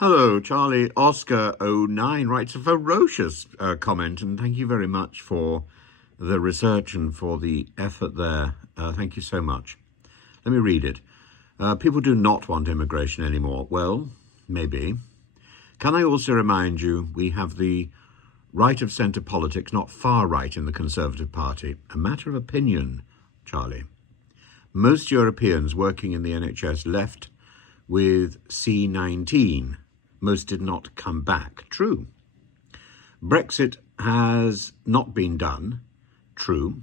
Hello, Charlie. Oscar09 writes a ferocious comment, and thank you very much for the research and for the effort there. Thank you so much. Let me read it. People do not want immigration anymore. Well, maybe. Can I also remind you, we have the right of centre politics, not far right in the Conservative Party. A matter of opinion, Charlie. Most Europeans working in the NHS left with C19. Most did not come back. True. Brexit has not been done. True.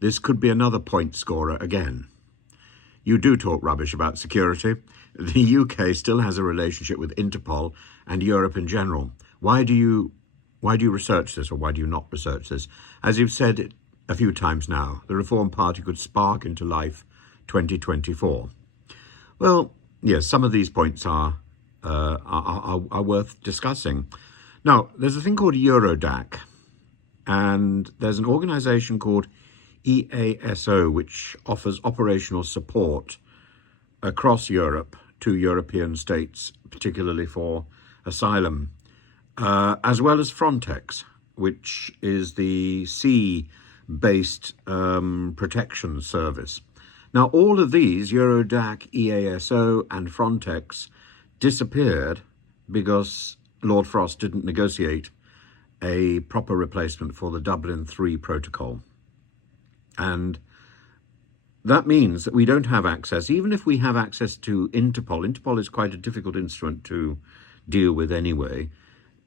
This could be another point scorer again. You do talk rubbish about security. The UK still has a relationship with Interpol and Europe in general. Why do you research this, or why do you not research this? As you've said a few times now, the Reform Party could spark into life 2024. Well, yes, some of these points are worth discussing. Now, there's a thing called Eurodac, and there's an organization called EASO, which offers operational support across Europe to European states, particularly for asylum, as well as Frontex, which is the sea-based protection service. Now, all of these, Eurodac, EASO, and Frontex, disappeared because Lord Frost didn't negotiate a proper replacement for the Dublin III protocol. And that means that we don't have access, even if we have access to Interpol. Interpol is quite a difficult instrument to deal with anyway.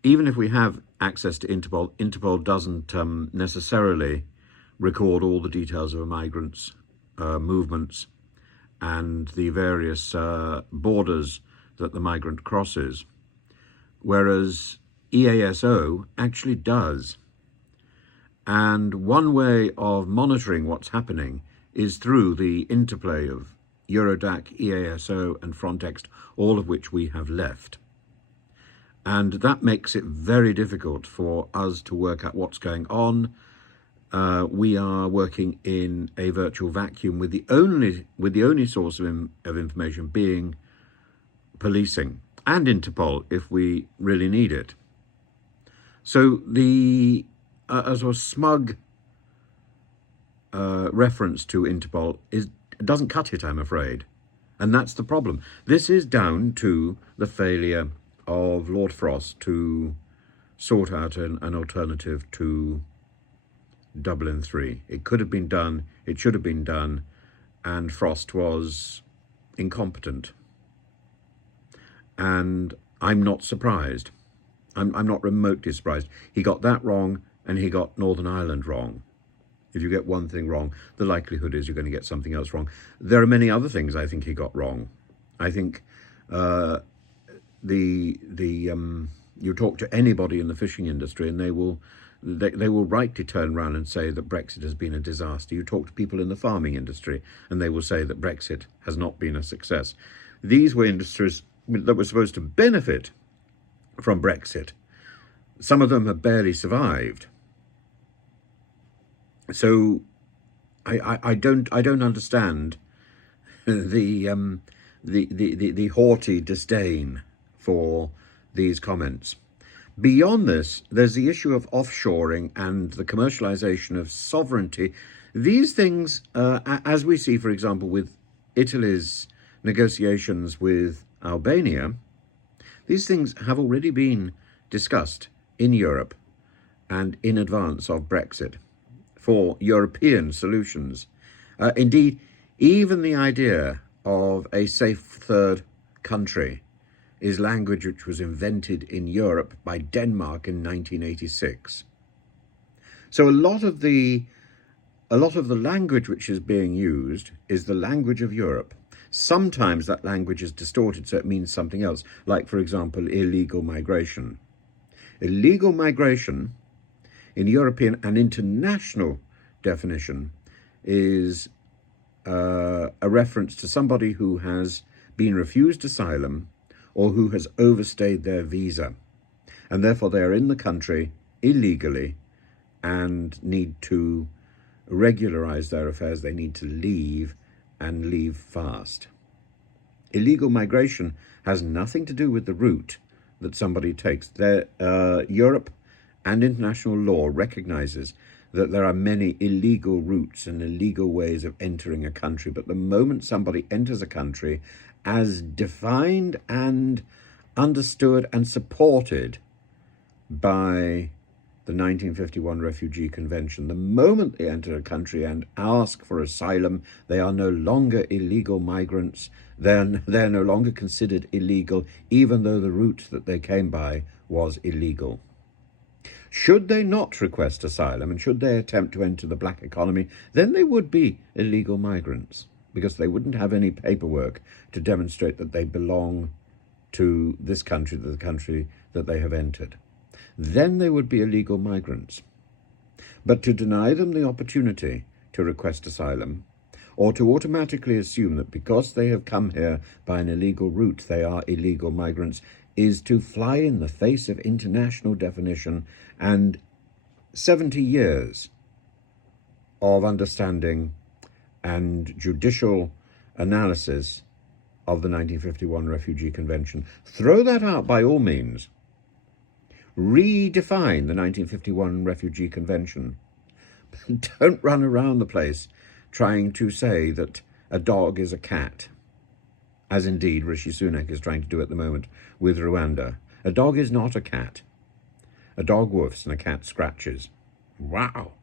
Even if we have access to Interpol, Interpol doesn't necessarily record all the details of a migrant's movements and the various borders that the migrant crosses, whereas EASO actually does. And one way of monitoring what's happening is through the interplay of Eurodac, EASO, and Frontex, all of which we have left. And that makes it very difficult for us to work out what's going on. We are working in a virtual vacuum with the only source of information being policing and Interpol if we really need it. So the as a smug reference to Interpol doesn't cut it, I'm afraid, and that's the problem. This is down to the failure of Lord Frost to sort out an alternative to Dublin III. It could have been done, it should have been done, and Frost was incompetent. And I'm not surprised. I'm not remotely surprised. He got that wrong, and he got Northern Ireland wrong. If you get one thing wrong, the likelihood is you're going to get something else wrong. There are many other things I think he got wrong. I think you talk to anybody in the fishing industry, and they will rightly turn around and say that Brexit has been a disaster. You talk to people in the farming industry, and they will say that Brexit has not been a success. These were industries that were supposed to benefit from Brexit. Some of them have barely survived. So I don't understand the haughty disdain for these comments. Beyond this, there's the issue of offshoring and the commercialization of sovereignty. These things, as we see, for example, with Italy's negotiations with Albania, these things have already been discussed in Europe and in advance of Brexit for European solutions. Indeed, even the idea of a safe third country is language which was invented in Europe by Denmark in 1986. So a lot of the language which is being used is the language of Europe. Sometimes that language is distorted, so it means something else, like, for example, illegal migration. Illegal migration, in European and international definition, is a reference to somebody who has been refused asylum or who has overstayed their visa, and therefore they are in the country illegally and need to regularize their affairs. They need to leave, and leave fast. Illegal migration has nothing to do with the route, that somebody takes. Europe and international law recognizes that there are many illegal routes and illegal ways of entering a country, but the moment somebody enters a country as defined and understood and supported by the 1951 Refugee Convention, the moment they enter a country and ask for asylum, they are no longer illegal migrants. They're no longer considered illegal, even though the route that they came by was illegal. Should they not request asylum and should they attempt to enter the black economy, then they would be illegal migrants, because they wouldn't have any paperwork to demonstrate that they belong to this country, the country that they have entered. Then they would be illegal migrants. But to deny them the opportunity to request asylum, or to automatically assume that because they have come here by an illegal route they are illegal migrants, is to fly in the face of international definition and 70 years of understanding and judicial analysis of the 1951 Refugee Convention. Throw that out by all means. Redefine the 1951 Refugee Convention. Don't run around the place trying to say that a dog is a cat, as indeed Rishi Sunak is trying to do at the moment with Rwanda. A dog is not a cat. A dog woofs and a cat scratches. Wow.